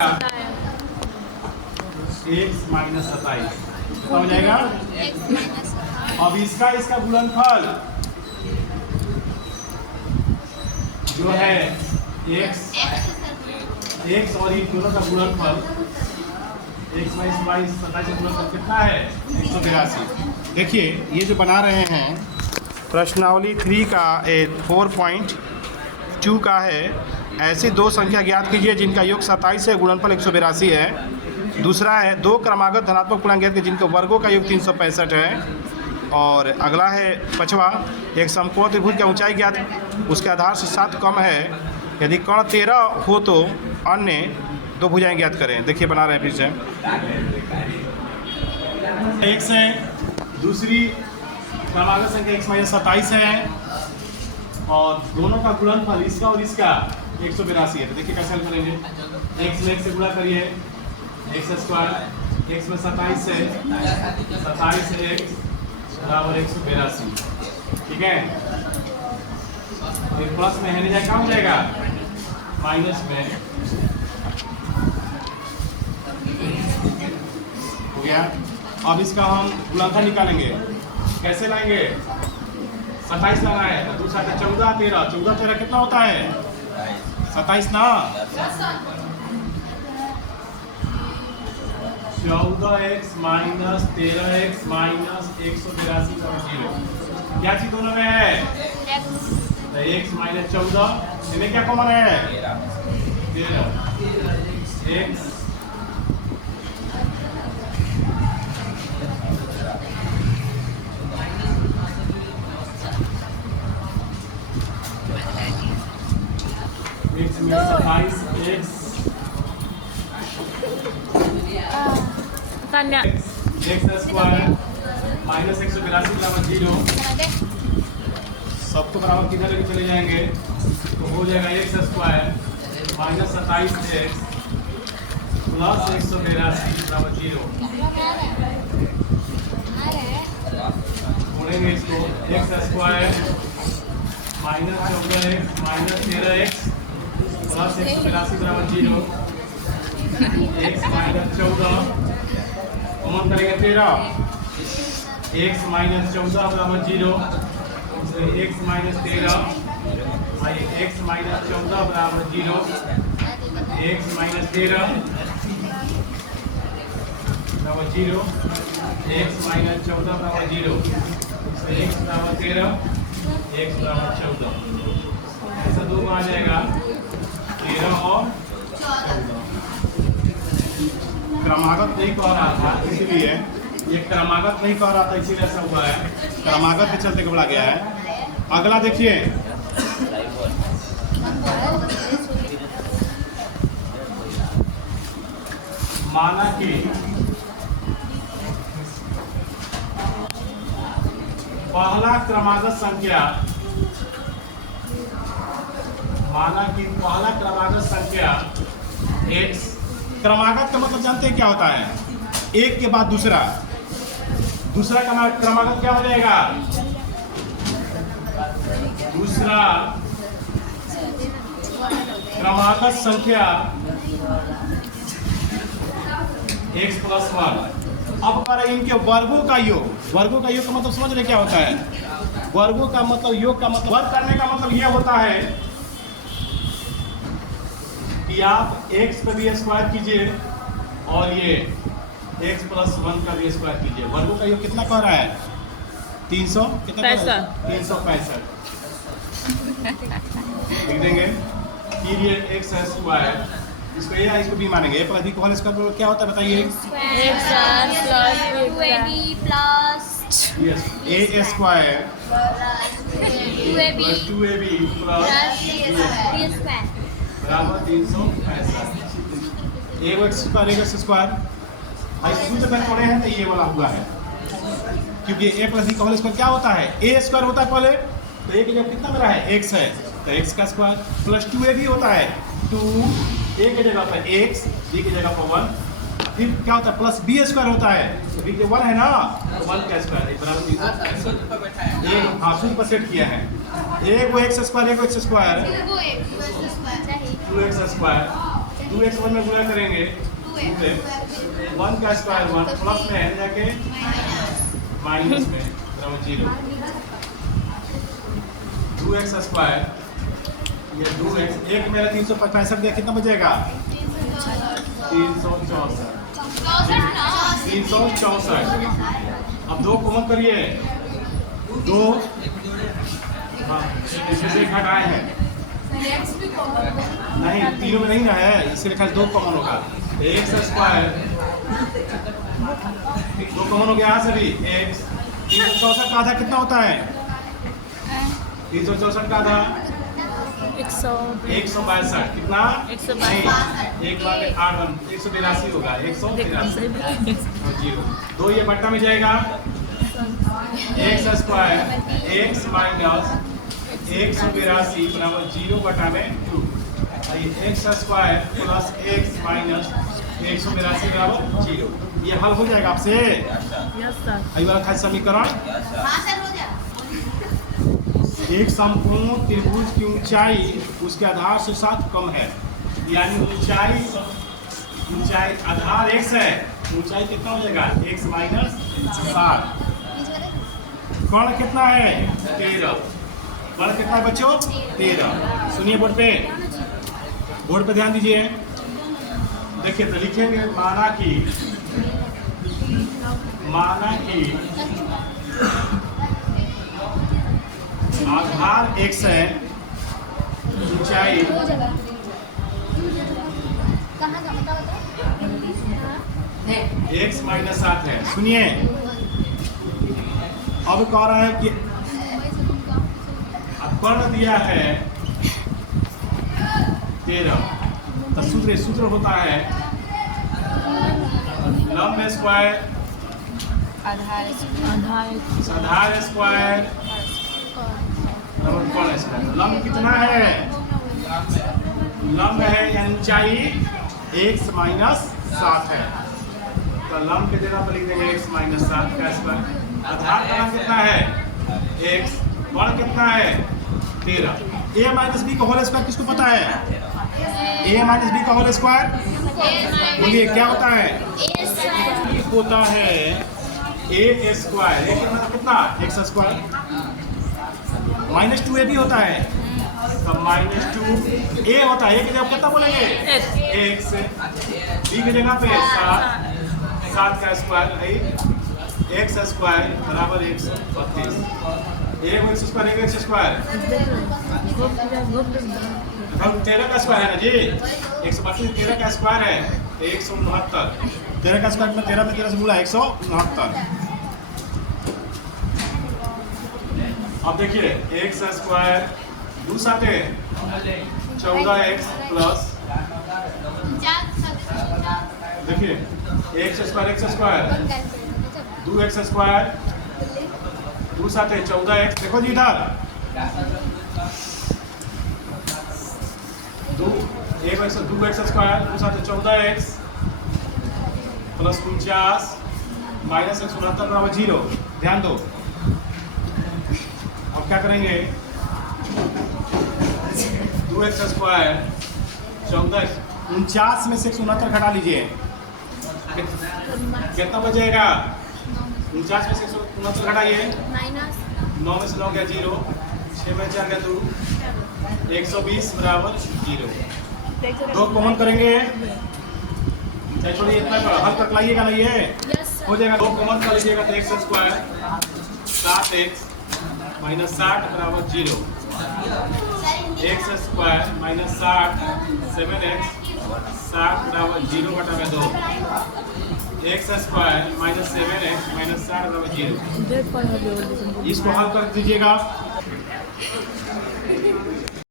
X minus 27 कितना हो जाएगा। अब इसका गुणनफल जो है एक्स और इन दोनों का गुणनफल एक्स माइनस 27 का गुणनफल कितना है 182। देखिए ये जो बना रहे हैं प्रश्नावली 3 का 4.2 का है। ऐसी दो संख्या ज्ञात कीजिए जिनका योग 27 है, गुणनफल 182 है। दूसरा है दो क्रमागत धनात्मक पूर्णांक ज्ञात कीजिए जिनके वर्गों का योग 365 है। और अगला है पांचवा, एक समकोण त्रिभुज की ऊंचाई ज्ञात उसके आधार से 7 कम है। यदि कोण 13 हो तो अन्य दो भुजाएं ज्ञात करें। देखिए बना रहे हैं फिर से। एक्स है, दूसरी क्रमागत संख्या x माइनस 27 है और दोनों का गुणनफल इसका और इसका 182 है। तो देखिए कैसे हल करेंगे। x में x से गुणा करिए x स्क्वायर, x में 27 है, 27 है x बराबर 182। ठीक है, फिर प्लस में है नहीं जाए क्या हो जाएगा माइनस में हो गया। अब इसका हम गुणनफल निकालेंगे। कैसे लाएंगे, 27 लाना है तो दूसरा 14 13 कितना होता है 27 ना। 14x माइनस 13x माइनस 182 का 0 क्या चीज दोनों में है तो x माइनस 14 इनमें क्या कॉमन है 13 x x में 27x x स्क्वायर माइनस 182 बराबर 0। सब तो बराबर किधर लेके चले जाएंगे तो हो जाएगा x square minus 27x plus 182 बराबर 0। जोड़ेंगे इसको x square minus 14x minus 13x plus 182 बराबर 0। x माइनस 14 कॉमन करेंगे 13 x माइनस 14 बराबर 0 x माइनस 13 x माइनस 14 बराबर 0 x माइनस 13 बराबर 0 x माइनस 14 बराबर 0 x बराबर 13 x बराबर 14। ऐसा दो आ जाएगा 13 और 14। क्रमागत नहीं कह रहा था इसीलिए ये क्रमागत नहीं कह रहा था इसीलिए ऐसा हुआ है। क्रमागत के चलते घबरा गया है। अगला देखिए माना कि पहला क्रमागत संख्या x क्रमागत का मतलब जानते हैं क्या होता है एक के बाद दूसरा क्रमागत क्या हो जाएगा दूसरा क्रमागत संख्या x प्लस 1। अब कर इनके वर्गों का योग का मतलब समझ रहे क्या होता है। वर्गों का मतलब योग का मतलब वर्ग करने का मतलब यह होता है कि आप x का भी स्क्वायर कीजिए और ये x प्लस 1 का भी स्क्वायर कीजिए। वर्गों का योग कितना कह रहा है 300 कितना 365 लिख देंगे। फिर ये x स्क्वायर इसको a इसको b मानेंगे। a प्लस b को होल स्क्वायर क्या होता है बताइए। Yes a square plus 2ab plus बराबर 365। एक स्क्वायर भाई सूत्र में थोड़े हैं तो ये वाला हुआ है क्योंकि a प्लस b का होल स्क्वायर क्या होता है a स्क्वायर होता है पहले तो a की जगह कितना मेरा है x है तो x का स्क्वायर प्लस 2ab होता है 2 a की जगह पर x b की जगह पर 1 फिर क्या होता है प्लस b स्क्वायर होता है तो b के 1 है ना तो 1 का स्क्वायर बराबर 365। हाँ सूत्र पर सेट किया है एक वो x square 2x square 2x 1 में गुणा करेंगे 2x 1 का स्क्वायर 1 प्लस में है जाके माइनस में बराबर 0 2x स्क्वायर ये 2x 1 मेरा 365 दिया कितना बचेगा 364 अब 2 कॉमन करिए 2 हाँ इसमें से घटाए हैं नहीं तीनों में नहीं ना है इसके लिखा 2 कॉमन होगा x स्क्वायर 2 कॉमन हो गया यहाँ से भी x 364 का आधा कितना होता है 364 का आधा 162 कितना 162 एक बार 8 182 होगा 182 2 ये बट्टा में जाएगा x स्क्वायर x माइनस 182 बराबर 0 बटा में 2 x square plus x minus 182 बराबर 0 ये हल हो जाएगा आपसे यही वाला खाली समीकरण एक समकोण त्रिभुज की ऊंचाई उसके आधार से 7 कम है यानी ऊंचाई आधार x है ऊंचाई कितना हो जाएगा x माइनस 7 कण कितना है 13 बल कितना है बच्चों 13 सुनिए बोर्ड पे ध्यान दीजिए देखिए तो लिखेंगे माना कि आधार x है ऊंचाई x माइनस 7 है सुनिए अब कह रहा है कि कर्ण दिया है 13 तो सूत्र होता है लंब स्क्वायर आधार स्क्वायर कर्ण स्क्वायर लंब कितना है लंब है यानी ऊंचाई x माइनस 7 है तो लंब के जगह पर लिख देंगे x माइनस 7 का स्क्वायर आधार का नाम कितना है x कर्ण कितना है 13 a माइनस बी का होल स्क्वायर किसको पता है a माइनस बी का होल स्क्वायर बोलिए क्या होता है होता है a स्क्वायर a मतलब कितना x स्क्वायर -2a भी होता है तो -2a होता है a की जगह कितना बोलेंगे x b की जगह पे 7 का स्क्वायर है x स्क्वायर बराबर 132 x स्क्वायर 13 का स्क्वायर है ना जी 132 13 का स्क्वायर है 169 13 का स्क्वायर में 13 से गुणा 169 अब देखिए x स्क्वायर 2 साथे 14x प्लस देखिए x स्क्वायर 2x स्क्वायर 2 साथे 14x देखो जी इधर 2x स्क्वायर 2 साथे 14x प्लस 49 माइनस 169 बराबर 0 ध्यान दो अब क्या करेंगे 2x स्क्वायर 49 में से 169 घटा लीजिए कितना बचेगा 49 में से 169 घटाइए 9 में से 9 गया 0 6 में 4 गया 2 120 बराबर 0 दो कॉमन करेंगे छोड़िए इतना हल तक लाइएगा ना ये हो जाएगा 2 कॉमन कर लीजिएगा तो x स्क्वायर 7x माइनस 60 बराबर 0 x स्क्वायर माइनस 60 7x 60 बराबर 0 बटा में 2 x square minus 7x minus 60 बराबर 0 इसको हल कर दीजिएगा